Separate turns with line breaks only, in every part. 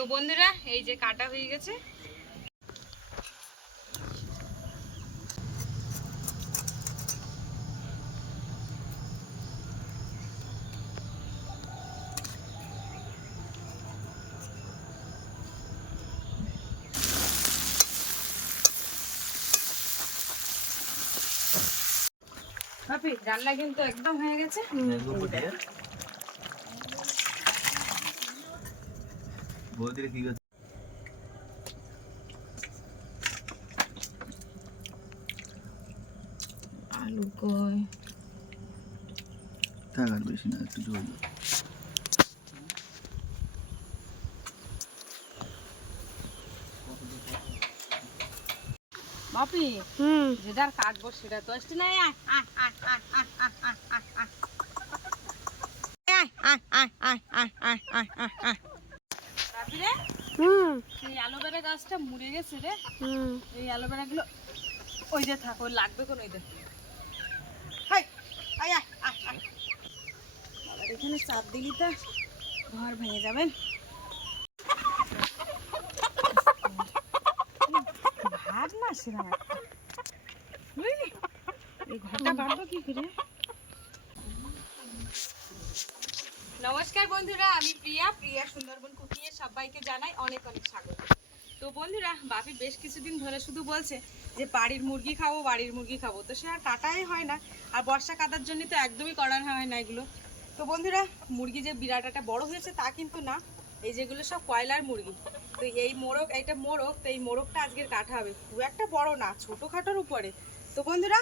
তো বন্ধুরা এই যে কাটা হয়ে গেছে। রান্না কিন্তু একদম হয়ে গেছে।
বৌদির কি করছে?
আলু কই
থাক আর বেশি না একটু জল।
বাপি
হুম
যেটার কাটবো সেটা তো আসছে না আয়, আয়, আয়, আয়, আয়, আয়, আয়, আয়, আয়। আয়, আয়, আয়, আয়, আয়, আয়, আয়, আয়, আয়। বাপি রে,
হুম।
এই অ্যালোভেরা গাছটা মরে গেছে রে।
হুম।
এই অ্যালোভেরা গুলো ওই যে থাকো লাগবে কোন ওই যে। হাই, আয়, আয়, আয়, আয়। এখানে চাপ দিলি তো ঘর ভেঙে যাবেন ভাত না সেরকম বুঝলি? এই ঘরটা বাঁধবো কি করে? নমস্কার বন্ধুরা আমি প্রিয়া। প্রিয়া কুকিংয়ে সবাইকে জানাই অনেক অনেক স্বাগত। তো বন্ধুরা, বাপি বেশ কিছুদিন ধরে শুধু বলছে যে বাড়ির মুরগি খাব, বাড়ির মুরগি খাব। তো সে আর কাটাই হয় না, আর বর্ষা কাটার জন্য তো একদমই করা হয় না এগুলো। তো বন্ধুরা, মুরগি যে বিরাট একটা বড় হয়েছে তা কিন্তু না, এই যেগুলো সব কয়লার মুরগি। তো এই মোরগ এইটা মোরগ, তো এই মোরগটা আজকের কাটা হবে। খুব একটা বড় না, ছোটোখাটোর উপরে। তো বন্ধুরা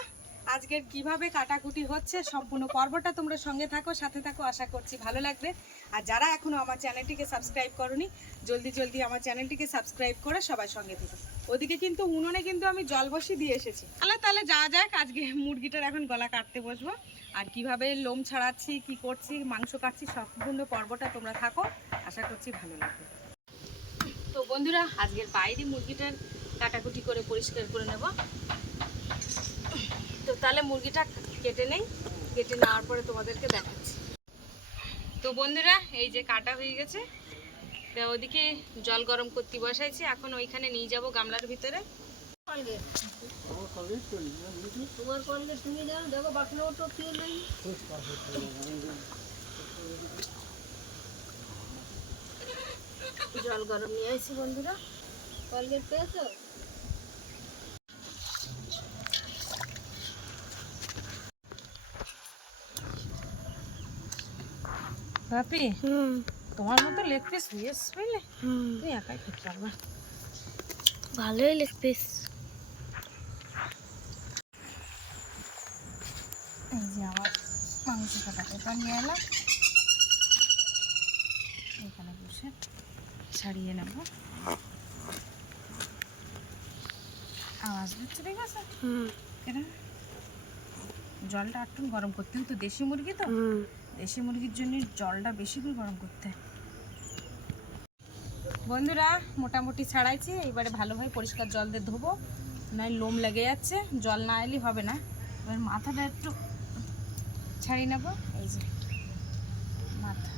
আজকের কীভাবে কাটাকুটি হচ্ছে সম্পূর্ণ পর্বটা তোমরা সঙ্গে থাকো, সাথে থাকো, আশা করছি ভালো লাগবে। আর যারা এখনও আমার চ্যানেলটিকে সাবস্ক্রাইব করনি, জলদি জলদি আমার চ্যানেলটিকে সাবস্ক্রাইব করে সবাই সঙ্গে থেকো। ওদিকে কিন্তু উনুনে কিন্তু আমি জল বসিয়ে দিয়ে এসেছি। তাহলে তাহলে যা যাক, আজকে মুরগিটার এখন গলা কাটতে বসবো। আর কীভাবে লোম ছাড়াচ্ছি, কি করছি, মাংস কাটছি, সম্পূর্ণ পর্বটা তোমরা থাকো, আশা করছি ভালো লাগবে। তো বন্ধুরা, আজকের বাইরে মুরগিটার কাটাকুটি করে পরিষ্কার করে নেব। তো তাহলে মুরগিটা কেটে নেই। কেটে নেওয়ার পরে তোমাদেরকে দেখাচ্ছি। তো বন্ধুরা, এই যে কাটা হয়ে গেছে। তো ওদিকে জল গরম করতে বসাইছি। এখন ওইখানে নিয়ে যাব গামলার ভিতরে। জল গরম নিয়ে আসছি বন্ধুরা।
কলগেট পেয়েছ হুম।
তোমার মতো লেগ পিস হয়েছে বুঝলে
হুম।
তুমি একাই খেতে পারবা।
ভালোই লেগ পিস
এই যে আমার মাংস কাটা পেপার নিয়ে এলাম। এখানে বসে ছাড়িয়ে নেব। আওয়াজ দিচ্ছে ঠিক আছে?
হুম।
কেন? জলটা একটু গরম করতে তো দেশি মুরগি তো। দেশি মুরগির জন্য জলটা বেশি করে গরম করতে। বন্ধুরা, মোটামুটি ছাড়াইছি। এবারে ভালোভাবে পরিষ্কার জল দিয়ে ধোবো। নয় লোম লেগে যাচ্ছে, জল না এলে হবে না। এবার মাথাটা একটু ছাড়িয়ে নেব। এই যে, মাথা।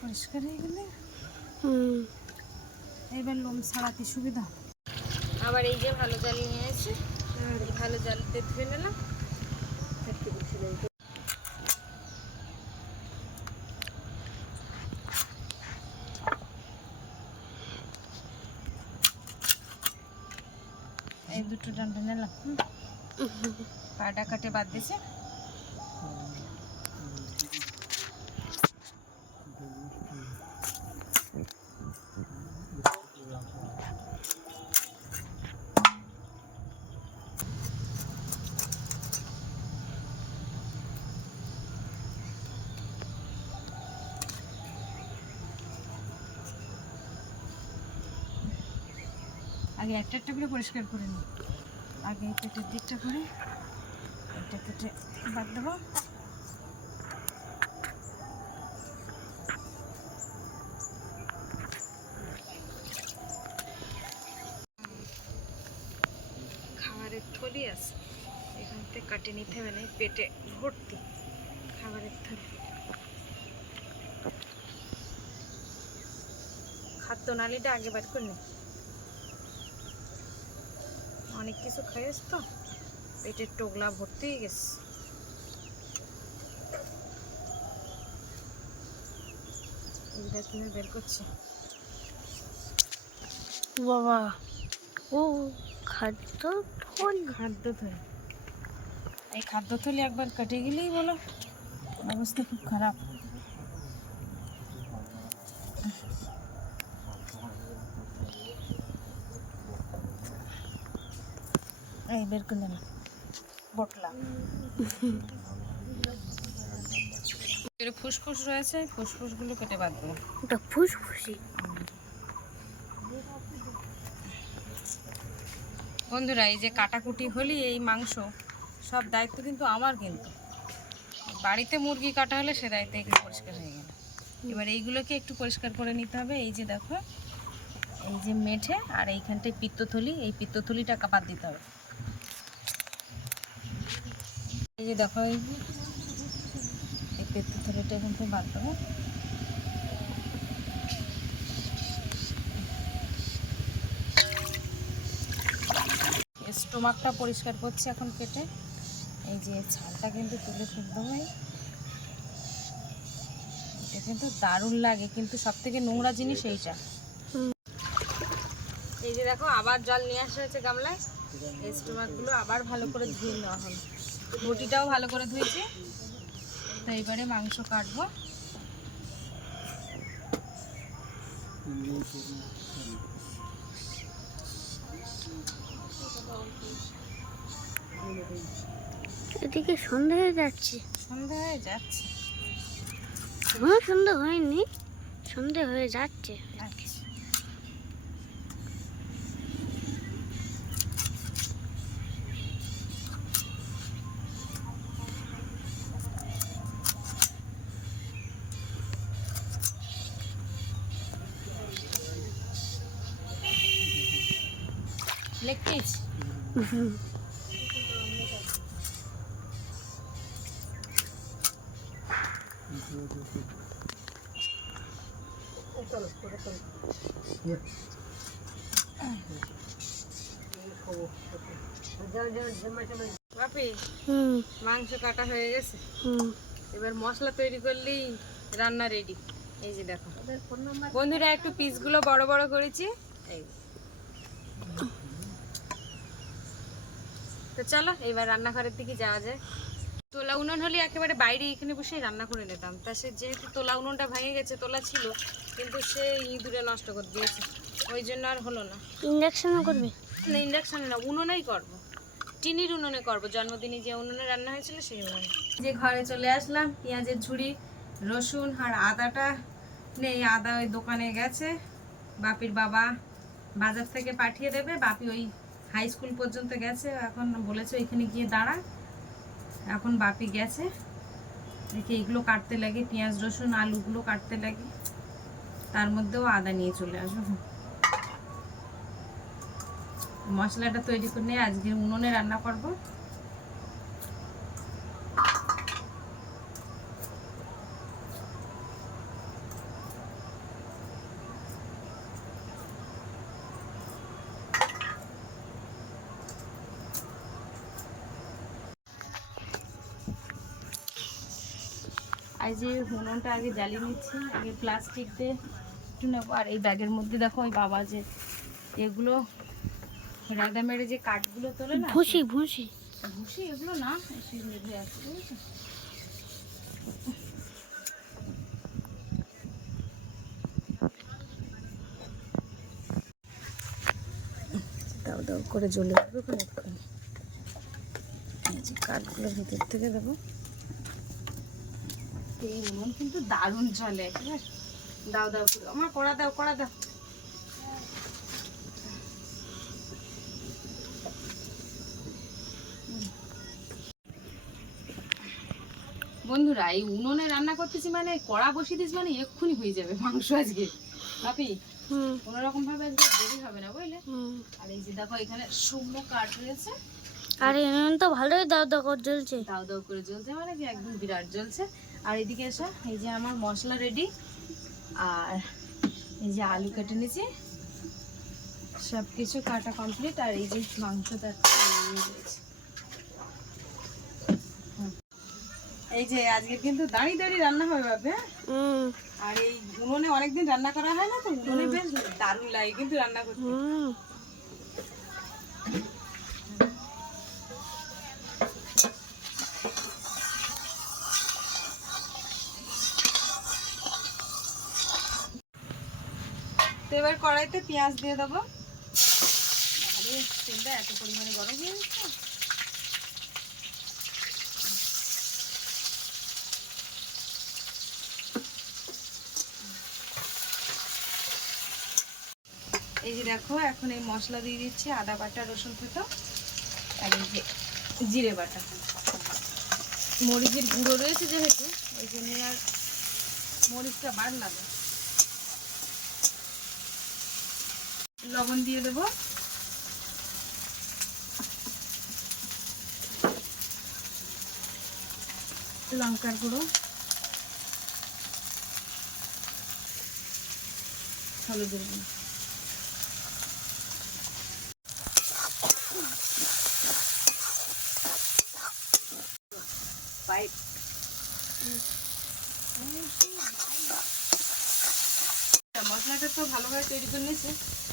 পরিষ্কার হয়ে গেলে? এবার লোম ছাড়াতে সুবিধা? আবার এই যে ভালো জাল নিয়ে এসে ভালো জালতে ধুয়ে নিলাম। এই দুটো ডান্ডা নিলাম। পাটা কাটে বাদ দিছে একটা একটা করে পরিষ্কার করে নিই। আগে পেটের দিকটা করে এটা কেটে বাদ দেবো। খাবারের থলি আছে, এখান থেকে কাটে নিতে হবে না পেটে ভর্তি খাবারের থলি। খাদ্য নালীটা আগে বার করে নি অনেক কিছু খাইস তো? পেটের টোগলা ভর্তি হয়ে গেছে তুমি বের করছি।
বাবা ও খাদ্য ফল
খাদ্য থলি। এই খাদ্য থলি একবার কেটে গেলেই বলো অবস্থা খুব খারাপ। এই বের করে না বটলা। ফুসফুস রয়েছে ফুসফুসগুলো কেটে বাদ দেবো।
ওটা ফুসফুসি
বন্ধুরা এই যে কাটাকুটি হলি এই মাংস সব দায়িত্ব কিন্তু আমার কিন্তু। বাড়িতে মুরগি কাটা হলে সে দায়িত্ব এগুলো পরিষ্কার হয়ে গেল। এবার এইগুলোকে একটু পরিষ্কার করে নিতে হবে। এই যে দেখো এই যে মেঠে আর এইখানটায় পিত্তথলি এই পিত্তথলিটা কাপাত দিতে হবে। এই যে দেখো, এই এই পিত্তথলিটা এখান থেকে বাদ দেবো। স্টোমাকটা পরিষ্কার করছি এখন কেটে। এই যে ছালটা কিন্তু তুলে ফেলতে হয়। এটা কিন্তু দারুণ লাগে, কিন্তু সব থেকে নোংরা জিনিস এইটা। এই যে দেখো, আবার জল নিয়ে আসা হয়েছে গামলায়। এই স্টোমাকগুলো আবার ভালো করে ধুয়ে নেওয়া হলো। বটিটাও ভালো করে ধুয়েছি। তো এবারে মাংস কাটবো।
এদিকে সন্ধ্যা হয়ে যাচ্ছে।
সন্ধ্যা হয়ে যাচ্ছে।
এখনও সন্ধ্যা হয়নি। সন্ধ্যা হয়ে যাচ্ছে।
মাংস কাটা হয়ে গেছে। এবার মশলা তৈরি করলেই রান্না রেডি এই যে দেখো। বন্ধুরা একটু পিসগুলো বড় বড় করেছি। এই তো চলো এবার রান্নাঘরের দিকে যাওয়া যায় তোলা উনুন হলে একেবারে বাইরে এখানে বসে রান্না করে নিতাম। তা সে যেহেতু তোলা উনুনটা ভেঙে গেছে তোলা ছিল কিন্তু সে ইঁদুরে নষ্ট করে দিয়েছে। ওই জন্য আর হলো না।
ইন্ডাকশনও করবে?
না ইন্ডাকশনে না উনুনেই করব। টিনির উনুনে করব। জন্মদিনে যে উনুনে রান্না হয়েছিল সেই উনুনে। যে ঘরে চলে আসলাম পেঁয়াজের ঝুড়ি রসুন আর আদাটা নেই আদা ওই দোকানে গেছে। বাপির বাবা বাজার থেকে পাঠিয়ে দেবে বাপি ওই হাই স্কুল পর্যন্ত গেছে, এখন বলেছে এখানে গিয়ে দাঁড়া। এখন বাপি গেছে। দেখি এগুলো কাটতে লাগে, পেঁয়াজ, রসুন, আলুগুলো কাটতে লাগে। তার মধ্যেও আদা নিয়ে চলে আসব। মশলাটা তৈরি করে নিয়ে আজকে উনুনে রান্না করব। যে উনুনটা আগে জ্বালিয়ে নিচ্ছি আগে প্লাস্টিক দিয়ে একটু নেব। আর এই ব্যাগের মধ্যে দেখো ওই বাবা যে এগুলো রায়দা মেরে যে কাঠগুলো তোলে না
ভুসি ভুসি।
ভুসি এগুলো না এসে আছে বুঝেছ? দাও দাও করে জ্বলে এই যে কাঠগুলো ভিতর থেকে দেবো। এই কিন্তু দারুণ চলে। দাও দাও আমার দাও করা দাও। বন্ধুরা এই উনুনে রান্না করতেছি মানে কড়া বসিয়ে দিস মানে এক্ষুনি হয়ে যাবে মাংস আজকে।
ভাবি
কোন রকম ভাবে আজকে দেরি হবে না বুঝলে? আর এই যে দেখো এখানে শুকনো কাঠ রয়েছে।
আর এমন তো ভালোই দাও দাও করে জ্বলছে।
দাও দাও করে জ্বলছে মানে কি একদম বিরাট জ্বলছে। আর এদিকে এসে এই যে আমার মশলা রেডি আর এই যে আলু কেটে নিয়েছি সব কিছু কাটা কমপ্লিট আর এই যে মাংসটা এই যে আজকে কিন্তু দাঁড়িয়ে দাঁড়িয়ে রান্না হবে বাপে হ্যাঁ? আর এই উনুনে অনেকদিন রান্না করা হয় না তো উনুনে বেশ দারুণ লাগে কিন্তু রান্না করতে। তো এবার কড়াইতে পেঁয়াজ দিয়ে দেবো। আরে তেলটা এত পরিমাণে গরম হয়ে যাচ্ছে এই যে দেখো এখন এই মশলা দিয়ে দিচ্ছি আদা বাটা রসুন থেতো আর এই যে জিরে বাটা। মরিচের গুঁড়ো রয়েছে যেহেতু ওই জন্য আর মরিচটা বাড়লাম। লবণ দিয়ে দেবো। লঙ্কার গুঁড়ো। হলুদের গুঁড়ো। পাইপ মশলাটা তো ভালোভাবে তৈরি করে নিয়েছি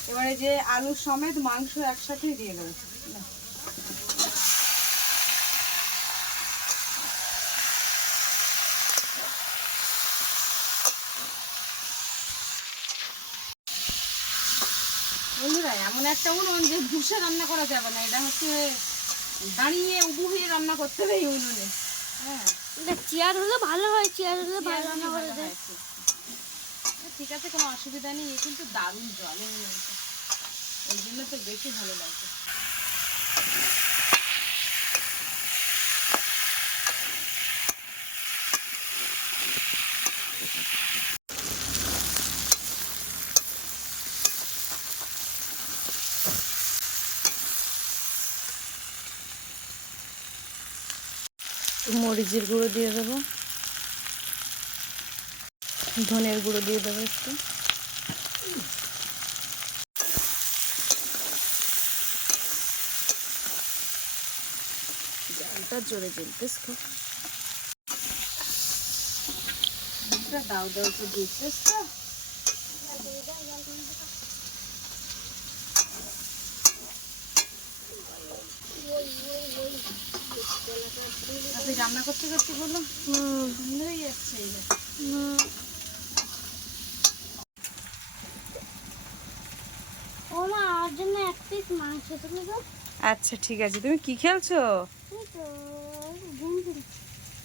এবারে যে আলু সমেত মাংস একসাথেই দিয়ে দেবো। বন্ধুরা এমন একটা উনুন যে বসে রান্না করা যাবে না এটা হচ্ছে দাঁড়িয়ে উবু হয়ে রান্না করতে হবে এই উনুনে। হ্যাঁ।
চেয়ার হলে ভালো হয় চেয়ার হলে ভালো রান্না করে
হয় একটু। ঠিক আছে কোনো অসুবিধা নেই কিন্তু দারুণ জলে উনুনটা। ওই জন্য তো বেশি ভালো লাগছে মরিচের গুঁড়ো দিয়ে দেবো। ধনের গুঁড়ো দিয়ে দেবো একটু জালটা জোরে জ্বলতেস খুব। দাও দাও তো দিচ্ছিস তো। আপনি রান্না করতে করতে সুন্দর হয়ে যাচ্ছে
ও মা আমার জন্য এক পিস মাংস তুমি তো?
আচ্ছা ঠিক আছে। তুমি কি খেলছো?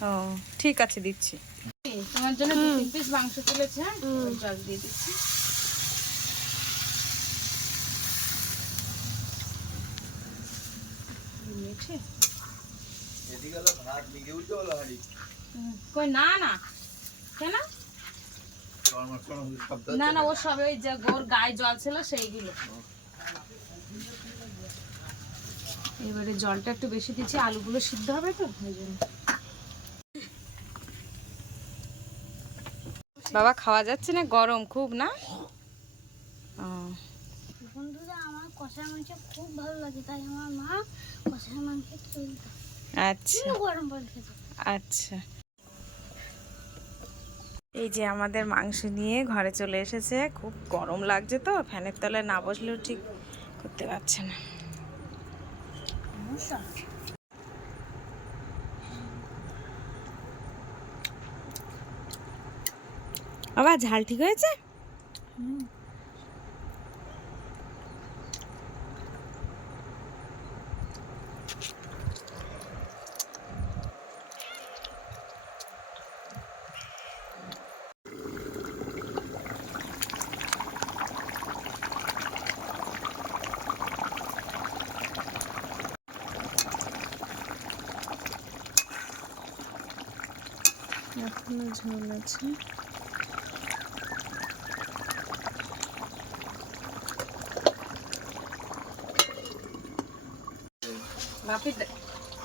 ও ঠিক আছে দিচ্ছি। তোমার জন্য দু তিন পিস মাংস তুলেছে হ্যাঁ? জল দিয়ে দিচ্ছি। কই না না। কেন? না না ও সব ওই যে ওর গায়ে জল ছিল সেইগুলো। এবারে জলটা একটু বেশি দিচ্ছি আলুগুলো সিদ্ধ হবে তো ওই জন্য। বাবা খাওয়া যাচ্ছে না? গরম খুব না?
বন্ধুরা আমার কষার মাংস খুব ভালো লাগে তাই আমার মা মাংস
আচ্ছা।
গরম করে খেতে
আচ্ছা। এই যে আমাদের মাংস নিয়ে ঘরে চলে এসেছে খুব গরম লাগছে তো ফ্যানের তলায় না বসলেও ঠিক করতে পারছে না। আবার ঝাল ঠিক হয়েছে?
এখনও ঝোল আছে।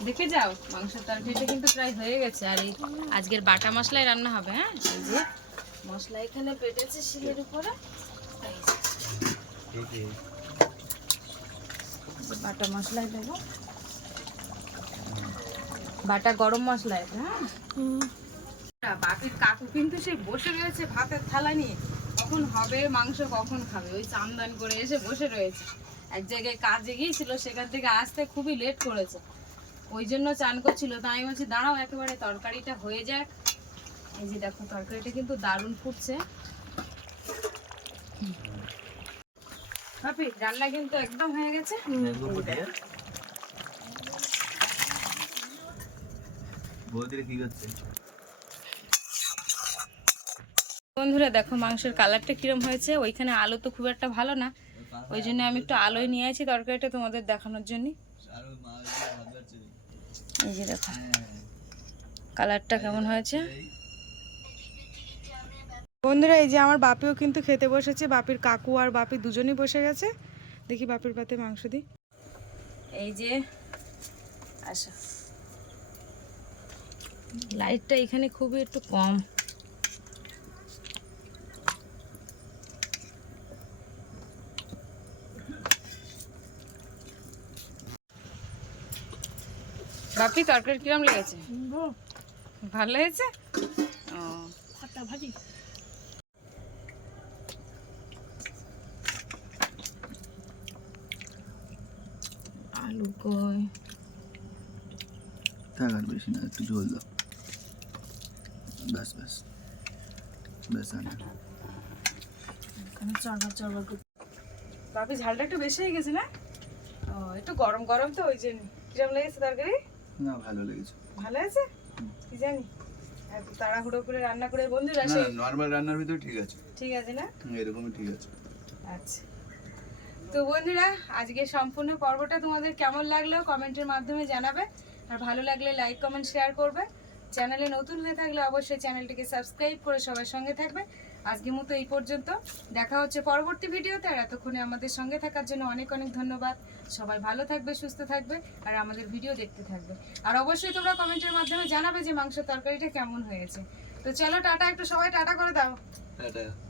দেখে যাও মাংসের তরকারিটা কিন্তু প্রায় হয়ে গেছে। আর এই আজকের বাটা মশলাই রান্না হবে হ্যাঁ? এই যে মশলা এখানে পেটেছে শিলের উপরে। বাটা মশলাই দেবো। বাটা গরম মশলা এটা হ্যাঁ বাপির কাকু কিন্তু সে বসে রয়েছে ভাতের থালা নিয়ে। কখন হবে, মাংস কখন খাবে? ওই চান্দান করে এসে বসে রয়েছে। এক জায়গায় কাজে গিয়েছিল, সেখান থেকে আসতে খুবই লেট করেছে। ওই জন্য চান করছিল তাই আমি বলছি, দাঁড়াও, একেবারে তরকারিটা হয়ে যাক। এই যে দেখো, তরকারিটা কিন্তু দারুণ ফুটছে। বাপি রান্না কিন্তু একদম হয়ে গেছে?
কি করছে?
বন্ধুরা দেখো মাংসের কালারটা কিরম হয়েছে, ওইখানে আলো তো খুব একটা ভালো না। ওই জন্য আমি একটু আলোয় নিয়ে আছি তরকারিটা তোমাদের দেখানোর জন্য। এই যে দেখো, কালারটা কেমন হয়েছে?
বন্ধুরা, এই যে আমার বাপিও কিন্তু খেতে বসেছে, বাপির কাকু আর বাপি দুজনই বসে গেছে। দেখি বাপির পাতে মাংস দিই।
এই যে আচ্ছা লাইটটা এখানে খুবই একটু কম। বাপি তরকারি কিরম লেগেছে? ভালো হয়েছে ও।
ভাজি
আলু কই?
থাক আর বেশি না একটু ঝোল দাও। ব্যাস ব্যাস। ব্যাস আর
বাপি ঝালটা একটু বেশি হয়ে গেছে না? ও একটু গরম গরম তো ওই জন্য কিরম লেগেছে তরকারি?
না ভালো লেগেছে।
ভালো আছে? কি জানি? তাড়াহুড়ো করে রান্না করে বন্ধুরা
না নর্মাল রান্নার ভিতর ঠিক আছে।
ঠিক আছে না?
এরকমই ঠিক আছে।
আচ্ছা। তো বন্ধুরা আজকে সম্পূর্ণ পর্বটা তোমাদের কেমন লাগল কমেন্টের মাধ্যমে জানাবে। আর ভালো লাগলে লাইক কমেন্ট শেয়ার করবে। চ্যানেলে নতুন হয়ে থাকলে অবশ্যই চ্যানেলটিকে সাবস্ক্রাইব করে সবার সঙ্গে থাকবে। আজকের মতো এই পর্যন্ত। দেখা হচ্ছে পরবর্তী ভিডিওতে, আর এতক্ষণে আমাদের সঙ্গে থাকার জন্য অনেক অনেক ধন্যবাদ। সবাই ভালো থাকবে, সুস্থ থাকবে, আর আমাদের ভিডিও দেখতে থাকবে। আর অবশ্যই তোমরা কমেন্টের মাধ্যমে জানাবে যে মাংস তরকারিটা কেমন হয়েছে। তো চলো টাটা, একটু সবাই টাটা করে দাও।
টাটা।